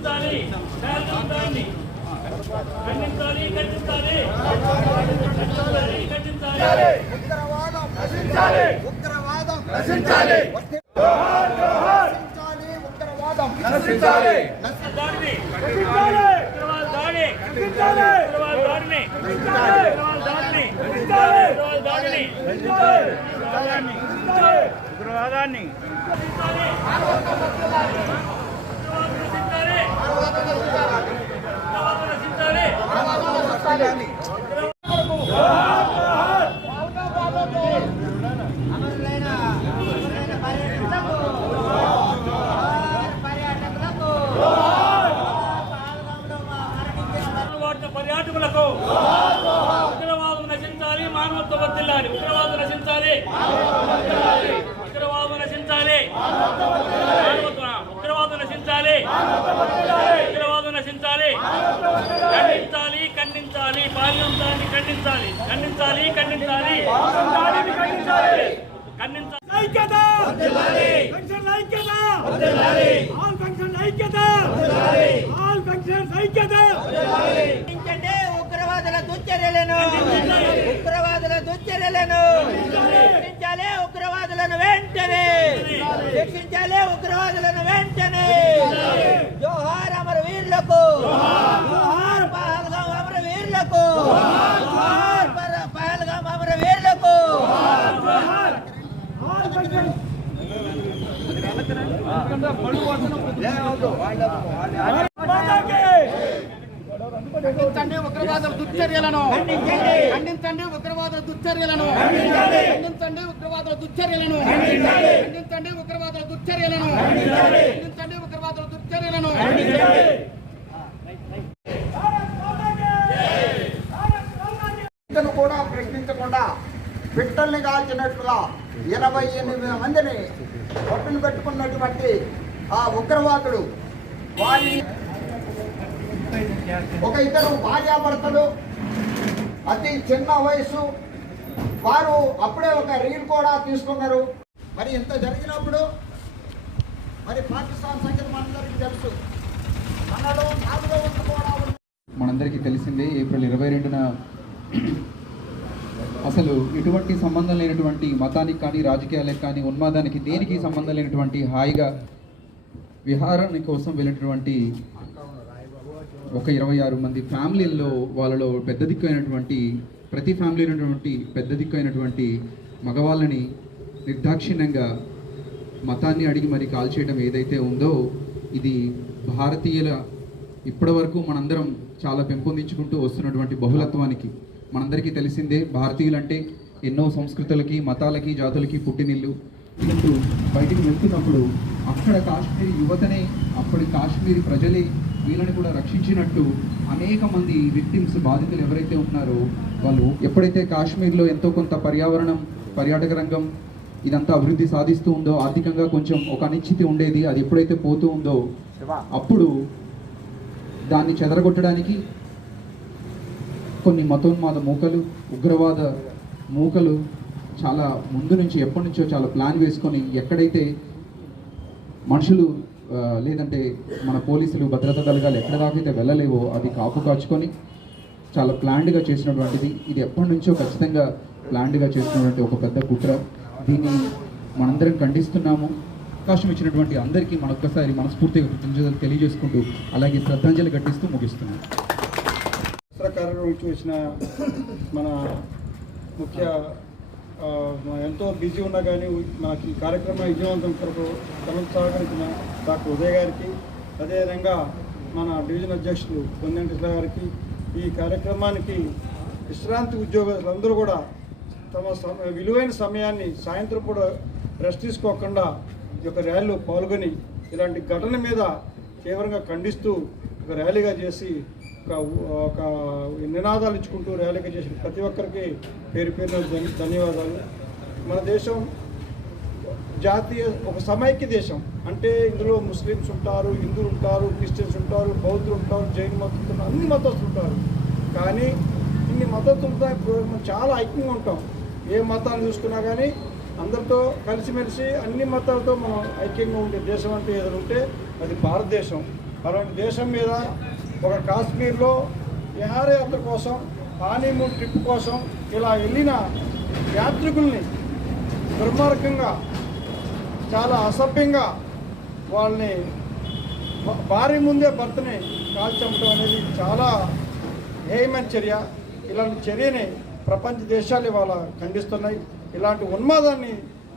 ఖండించాలి ఖండించాలి ఖండించాలి ఖండించాలి ఖండించాలి ఉగ్రవాదం నశించాలి ఉగ్రవాదం నశించాలి ఉగ్రవాదం నశించాలి దాడిని ఖండించాలి ఉగ్రవాద దాడి ఖండించాలి ఉగ్రవాద దాడిని ఖండించాలి ఉగ్రవాద దాడిని ఖండించాలి ఉగ్రవాద దాడిని ఖండించాలి ఉగ్రవాదాన్ని ఖండించాలి పర్యాటకులకు ఉగ్రవాదం నశించాలి మానవత్వ వర్ధిల్లాలి ఉగ్రవాదం నశించాలి ఉగ్రవాదం నశించాలి ఉగ్రవాదం నశించాలి ఉగ్రవాదం నశించాలి ఖండించాలి ఖండించాలి పాల్గొంటాన్ని ఖండించాలి ఖండించాలి ఖండించాలి ఖండించాలి ఐక్యత ఫంక్షన్ ఐక్యత ఆల్ ఫంక్షన్ ఐక్యత ఆల్ ఫంక్షన్స్ ఐక్యత ఉగ్రవాదుల దుశ్చర్యలను శిక్షించాలి ఉగ్రవాదులను వెంటనే శిక్షించాలి ఉగ్రవాదులను వెంటనే జోహార్ అమరవీరులకు జోహార్ పహల్గాం అమరవీరులకు జోహార్ పహల్గాం అమరవీరులకు ఖండించండి ఉగ్రవాదుల దుశ్చర్యలను ఖండించండి ఉగ్రవాదుల దుశ్చర్యలను ఖండించండి ఉగ్రవాదుల దుశ్చర్యలను ఖండించండి ఉగ్రవాదుల దుశ్చర్యలను ఖండించండి ఉగ్రవాదుల దుశ్చర్యలను కూడా ప్రశ్నించకుండా పిట్టల్ని కాల్చినట్లుగా 28 మందిని పొట్టును పెట్టుకున్నటువంటి ఆ ఉగ్రవాదుడు వారి ఒక ఇద్దరు భార్యాభర్తలు అతి చిన్న వయసు వారు అప్పుడే ఒక రీల్ కూడా తీసుకున్నారు. మరి ఇంత జరిగినప్పుడు మరి పాకిస్తాన్ సంగతి మనందరికీ తెలుసు. మనలో 4వ వంతు కూడా మనందరికీ తెలిసిందే ఏప్రిల్ 22న అసలు ఎటువంటి సంబంధం లేనటువంటి మతానికి కానీ రాజకీయాలకు కానీ ఉన్మాదానికి దేనికి సంబంధం లేనటువంటి హాయిగా విహారాన్ని కోసం వెళ్ళినటువంటి ఒక 26 మంది ఫ్యామిలీల్లో వాళ్ళలో పెద్ద దిక్కు అయినటువంటి ప్రతి ఫ్యామిలీ అయినటువంటి పెద్ద దిక్కు అయినటువంటి మగవాళ్ళని నిర్దాక్షిణ్యంగా మతాన్ని అడిగి మరి కాల్చేయడం ఏదైతే ఉందో ఇది భారతీయుల ఇప్పటి వరకు మనందరం చాలా పెంపొందించుకుంటూ వస్తున్నటువంటి బహుళత్వానికి మనందరికీ తెలిసిందే. భారతీయులంటే ఎన్నో సంస్కృతులకి మతాలకి జాతులకి పుట్టినిల్లు. అంటూ బయటికి వెళ్తున్నప్పుడు అక్కడ కాశ్మీరీ యువతనే అప్పటి కాశ్మీరీ ప్రజలే వీళ్ళని కూడా రక్షించినట్టు అనేక మంది విక్టిమ్స్ బాధితులు ఎవరైతే ఉన్నారో వాళ్ళు ఎప్పుడైతే కాశ్మీర్లో ఎంతో కొంత పర్యావరణం పర్యాటక రంగం ఇదంతా అభివృద్ధి సాధిస్తూ ఉందో ఆర్థికంగా కొంచెం ఒక అనిశ్చితి ఉండేది. అది ఎప్పుడైతే పోతూ ఉందో అప్పుడు దాన్ని చెదరగొట్టడానికి కొన్ని మతోన్మాద మూకలు ఉగ్రవాద మూకలు చాలా ముందు నుంచి ఎప్పటి నుంచో చాలా ప్లాన్ వేసుకొని ఎక్కడైతే మనుషులు లేదంటే మన పోలీసులు భద్రతా దళాలు ఎక్కడ దాకైతే వెళ్ళలేవో అది కాపు కాచుకొని చాలా ప్లాన్డ్గా చేసినటువంటిది. ఇది ఎప్పటి నుంచో ఖచ్చితంగా ప్లాన్డ్గా చేసినటువంటి ఒక పెద్ద కుట్ర. దీన్ని మనందరం ఖండిస్తున్నాము. అవకాశం ఇచ్చినటువంటి అందరికీ మరొక్కసారి మనస్ఫూర్తిగా కృతజ్ఞతలు తెలియజేసుకుంటూ అలాగే శ్రద్ధాంజలి ఘటిస్తూ ముగిస్తున్నాం. కార్యక్రమం చూసిన మన ముఖ్య ఎంతో బిజీ ఉన్నా కానీ మనకి ఈ కార్యక్రమం విజయవంతం కొరకు సహకరించిన డాక్టర్ ఉదయ్ గారికి, అదేవిధంగా మన డివిజన్ అధ్యక్షులు పొందంటి గారికి, ఈ కార్యక్రమానికి విశ్రాంతి ఉద్యోగులందరూ కూడా తమ విలువైన సమయాన్ని సాయంత్రం కూడా రెస్ట్ తీసుకోకుండా ఈ యొక్క ర్యాలీలో పాల్గొని ఇలాంటి ఘటన మీద తీవ్రంగా ఖండిస్తూ ఒక ర్యాలీగా చేసి ఒక నినాదాలు ఇచ్చుకుంటూ ర్యాలీగా చేసిన ప్రతి ఒక్కరికి పేరు పేరున ధన్యవాదాలు. మన దేశం జాతీయ ఒక సమైక్య దేశం అంటే ఇందులో ముస్లిమ్స్ ఉంటారు, హిందువులు ఉంటారు, క్రిస్టియన్స్ ఉంటారు, బౌద్ధులు ఉంటారు, జైన్ మతస్థులు అన్ని మతస్థులు ఉంటారు. కానీ ఇన్ని మతస్థులతో మనం చాలా ఐక్యంగా ఉంటాం. ఏ మతాన్ని చూసుకున్నా కానీ అందరితో కలిసిమెలిసి అన్ని మతాలతో మనం ఐక్యంగా ఉండే దేశం అంటే ఏదైనా ఉంటే అది భారతదేశం. అలాంటి దేశం మీద ఒక కాశ్మీర్లో విహారయాత్ర కోసం హానీమూన్ ట్రిప్ కోసం ఇలా వెళ్ళిన యాత్రికుల్ని దుర్మార్గంగా చాలా అసభ్యంగా వాళ్ళని భార్య ముందే భర్తని కాల్చంపడం అనేది చాలా హేయమైన చర్య. ఇలాంటి చర్యని ప్రపంచ దేశాలు ఇవాళ ఖండిస్తున్నాయి. ఇలాంటి ఉన్మాదాన్ని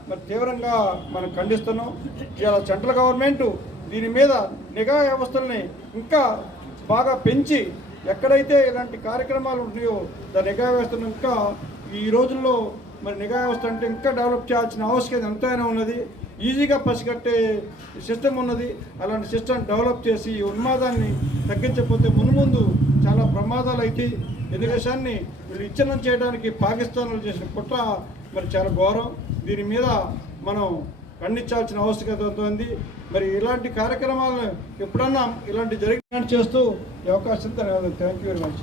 మరి తీవ్రంగా మనం ఖండిస్తున్నాం. ఇవాళ సెంట్రల్ గవర్నమెంట్ దీని మీద నిఘా వ్యవస్థల్ని ఇంకా బాగా పెంచి ఎక్కడైతే ఇలాంటి కార్యక్రమాలు ఉంటున్నాయో దాని నిఘా వ్యవస్థను ఇంకా ఈ రోజుల్లో మరి నిఘా వ్యవస్థ అంటే ఇంకా డెవలప్ చేయాల్సిన ఆవశ్యకత ఎంతైనా ఉన్నది. ఈజీగా పసిగట్టే సిస్టమ్ ఉన్నది. అలాంటి సిస్టమ్ డెవలప్ చేసి ఈ ఉన్మాదాన్ని తగ్గించకపోతే మున్ముందు చాలా ప్రమాదాలు అయితే ఈ దేశాన్ని వీళ్ళు విచ్ఛిన్నం చేయడానికి పాకిస్తాన్లో చేసిన కుట్ర మరి చాలా ఘోరం. దీని మీద మనం ఖండించాల్సిన ఆవశ్యకత ఉంది. మరి ఇలాంటి కార్యక్రమాలను ఎప్పుడన్నా ఇలాంటి జరిగినట్టు చేస్తూ ఈ అవకాశం ధన్యవాదాలు. Thank you very much.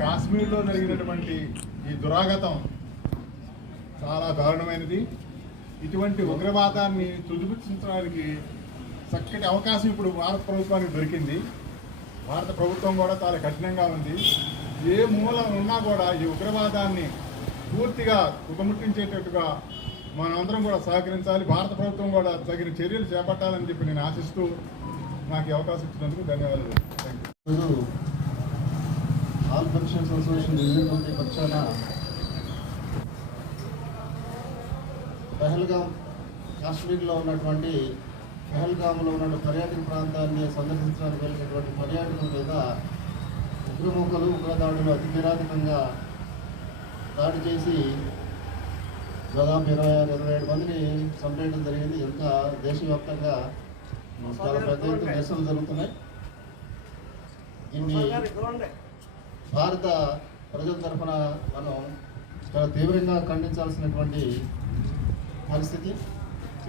కాశ్మీర్లో జరిగినటువంటి ఈ దురాగతం చాలా దారుణమైనది. ఇటువంటి ఉగ్రవాదాన్ని తుదిపుచ్చించడానికి చక్కటి అవకాశం ఇప్పుడు భారత ప్రభుత్వానికి దొరికింది. భారత ప్రభుత్వం కూడా చాలా కఠినంగా ఉంది. ఏ మూల ఉన్నా కూడా ఈ ఉగ్రవాదాన్ని పూర్తిగా తుదముట్టించేటట్టుగా మనందరం కూడా సహకరించాలి. భారత ప్రభుత్వం కూడా తగిన చర్యలు చేపట్టాలని చెప్పి నేను ఆశిస్తూ నాకు ఈ అవకాశం ఇచ్చినందుకు ధన్యవాదాలు. Thank you. All pensions association regional committee పక్షాన పహల్గామ్ కాశ్మీర్లో ఉన్నటువంటి పహల్గామ్లో ఉన్న పర్యాటక ప్రాంతాన్ని సందర్శించడానికి వెళ్ళినటువంటి పర్యాటకుల మీద ఉగ్రమూకలు ఉగ్రదాడులు అతి కిరాతకంగా దాడి చేసి దాదాపు 26-27 మందిని చంపేయడం జరిగింది. ఇంకా దేశవ్యాప్తంగా చాలా పెద్ద ఎత్తున నిరసనలు జరుగుతున్నాయి. దీన్ని భారత ప్రజల తరఫున మనం చాలా తీవ్రంగా ఖండించాల్సినటువంటి పరిస్థితి.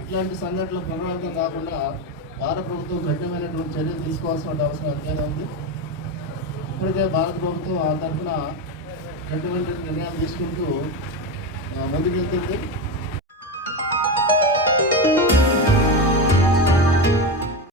ఇట్లాంటి సంఘటనలు పునరావృతం కాకుండా భారత ప్రభుత్వం కఠినమైనటువంటి చర్యలు తీసుకోవాల్సిన అవసరం ఎంతైనా ఉంది. ఇప్పటికే భారత ప్రభుత్వం ఆ తరఫున కఠినమైన నిర్ణయాలు తీసుకుంటూ ముందుకెళ్తుంది.